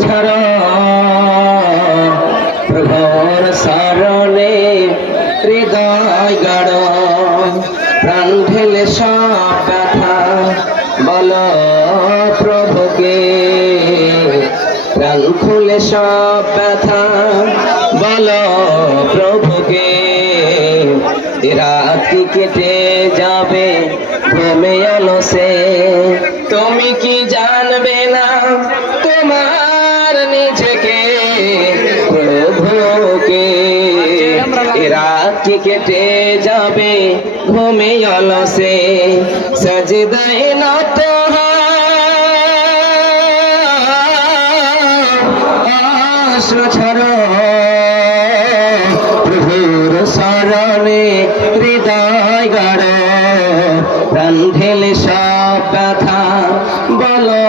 ঝাড় প্রভুর শরণে হৃদয় গড় প্রাণ ঢেলে সব ব্যথা বলো প্রভুকে প্রাণ খুলে সব ব্যথা বলো প্রভুকে রাত কি কেটে যাবে ঘুমে আলসে তুমি কি জানবে না তোমার নিজেকে প্রভুকে রাত কি কেটে যাবে ঘুমে আলসে সজদায় নত